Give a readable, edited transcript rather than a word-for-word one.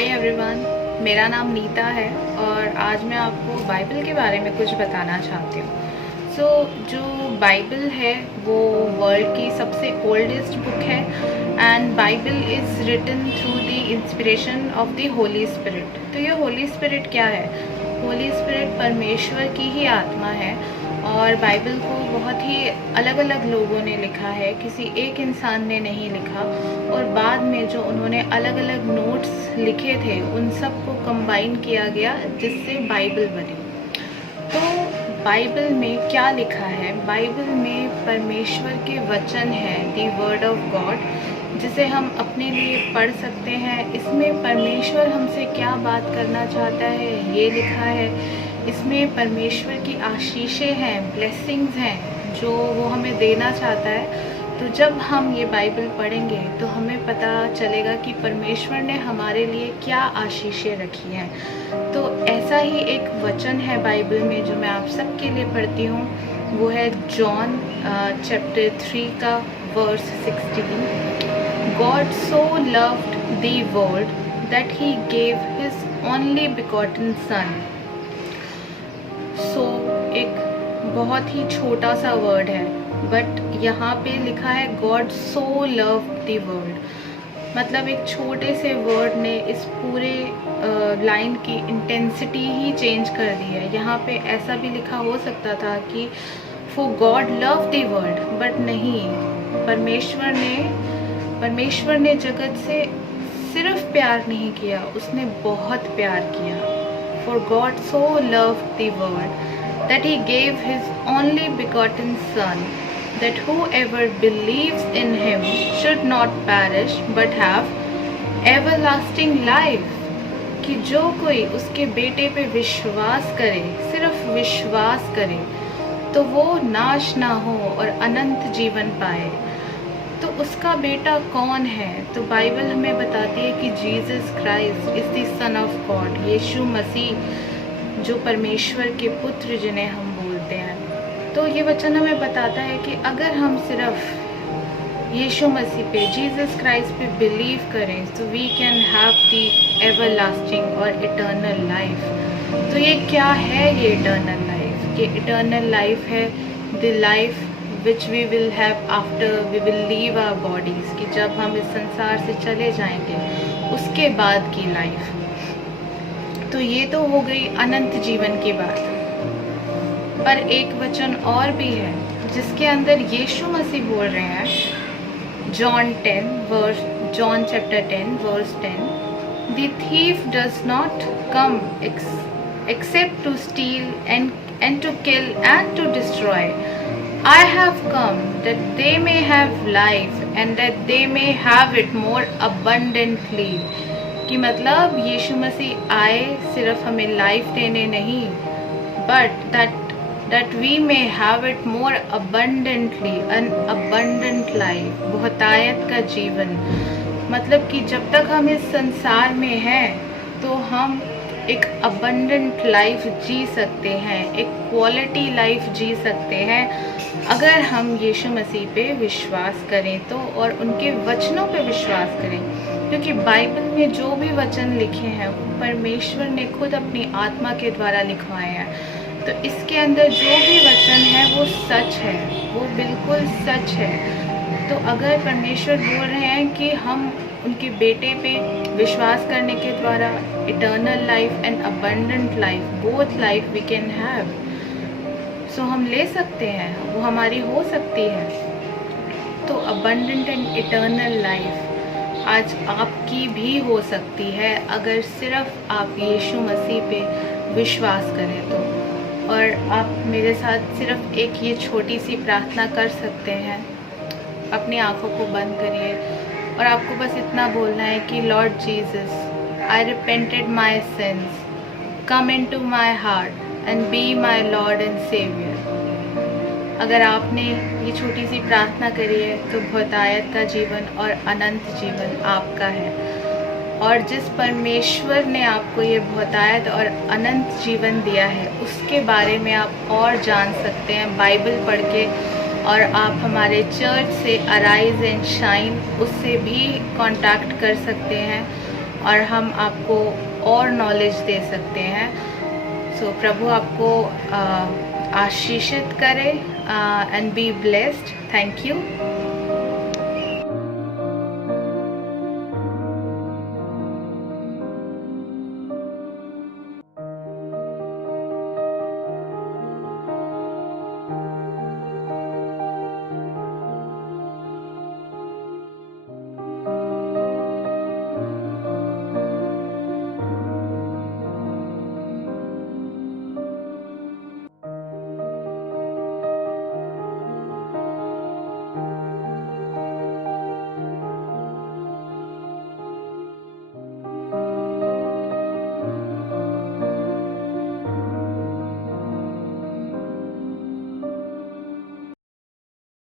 Hi everyone, मेरा नाम नीता है और आज मैं आपको बाइबल के बारे में कुछ बताना चाहती हूँ। जो बाइबल है वो वर्ल्ड की सबसे ओल्डेस्ट बुक है and Bible is written through the inspiration of the holy spirit. तो ये होली स्पिरिट क्या है? होली स्पिरिट परमेश्वर की ही आत्मा है और बाइबल को बहुत ही अलग अलग लोगों ने लिखा है, किसी एक इंसान ने नहीं लिखा। और बाद में जो उन्होंने अलग अलग नोट्स लिखे थे उन सब को कंबाइन किया गया जिससे बाइबल बनी। तो बाइबल में क्या लिखा है? बाइबल में परमेश्वर के वचन हैं, दी वर्ड ऑफ गॉड, जिसे हम अपने लिए पढ़ सकते हैं। इसमें परमेश्वर हमसे क्या बात करना चाहता है ये लिखा है। इसमें परमेश्वर की आशीषें हैं, ब्लेसिंग्स हैं जो वो हमें देना चाहता है। तो जब हम ये बाइबल पढ़ेंगे तो हमें पता चलेगा कि परमेश्वर ने हमारे लिए क्या आशीषें रखी हैं। तो ऐसा ही एक वचन है बाइबल में जो मैं आप सबके लिए पढ़ती हूँ, वो है जॉन चैप्टर 3 का verse 16। God so loved the world that he gave his only begotten son. एक बहुत ही छोटा सा वर्ड है, बट यहाँ पे लिखा है God so loved the world. मतलब एक छोटे से वर्ड ने इस पूरे लाइन की इंटेंसिटी ही चेंज कर दी है। यहाँ पे ऐसा भी लिखा हो सकता था कि for God love the world, but नहीं, परमेश्वर ने जगत से सिर्फ प्यार नहीं किया, उसने बहुत प्यार किया। For God so loved the world that he gave his only begotten Son, that whoever believes in him should not perish but have everlasting life। कि जो कोई उसके बेटे पे विश्वास करे, सिर्फ विश्वास करे, तो वो नाश ना हो और अनंत जीवन पाए। तो उसका बेटा कौन है? तो बाइबल हमें बताती है कि Jesus Christ is the son of God, यीशु मसीह जो परमेश्वर के पुत्र जिन्हें हम बोलते हैं। तो ये वचन हमें बताता है कि अगर हम सिर्फ यीशु मसीह पे, जीसस क्राइस्ट पे बिलीव करें तो we can have the everlasting और इटर्नल लाइफ। तो ये क्या है ये इटर्नल लाइफ? ये इटर्नल लाइफ है the life which we will have after we will leave our bodies, कि जब हम इस संसार से चले जाएंगे उसके बाद की लाइफ। तो ये तो हो गई अनंत जीवन की बात, पर एक वचन और भी है जिसके अंदर यीशु मसीह बोल रहे हैं। John chapter 10 verse 10, The thief does not come except to steal and to kill and to destroy. I have come that they may have life and that they may have it more abundantly। कि मतलब यीशु मसीह आए सिर्फ हमें life देने नहीं, but that we may have it more abundantly, an abundant life, बहुतायत का जीवन। मतलब कि जब तक हम इस संसार में हैं तो हम एक अबंडेंट लाइफ जी सकते हैं, एक क्वालिटी लाइफ जी सकते हैं अगर हम यीशु मसीह पे विश्वास करें तो, और उनके वचनों पे विश्वास करें। क्योंकि बाइबल में जो भी वचन लिखे हैं वो परमेश्वर ने खुद अपनी आत्मा के द्वारा लिखवाए हैं। तो इसके अंदर जो भी वचन है वो सच है, वो बिल्कुल सच है। तो अगर परमेश्वर बोल रहे हैं कि हम उनके बेटे पे विश्वास करने के द्वारा eternal life and abundant life, both life we can have, so हम ले सकते हैं, वो हमारी हो सकती है। तो अबंडेंट एंड इटर्नल लाइफ आज आपकी भी हो सकती है अगर सिर्फ आप यीशु मसीह पे विश्वास करें तो। और आप मेरे साथ सिर्फ एक ये छोटी सी प्रार्थना कर सकते हैं। अपनी आँखों को बंद करिए और आपको बस इतना बोलना है कि Lord Jesus, I repented my sins, come into my heart and be my Lord and saviour. अगर आपने ये छोटी सी प्रार्थना करी है तो बहुतायत का जीवन और अनंत जीवन आपका है। और जिस परमेश्वर ने आपको ये बहुतायत और अनंत जीवन दिया है उसके बारे में आप और जान सकते हैं बाइबल पढ़ के। और आप हमारे चर्च से अराइज एंड शाइन उससे भी कांटेक्ट कर सकते हैं। और हम आपको और नॉलेज दे सकते हैं। सो प्रभु आपको आशीषित करे and be blessed. Thank you.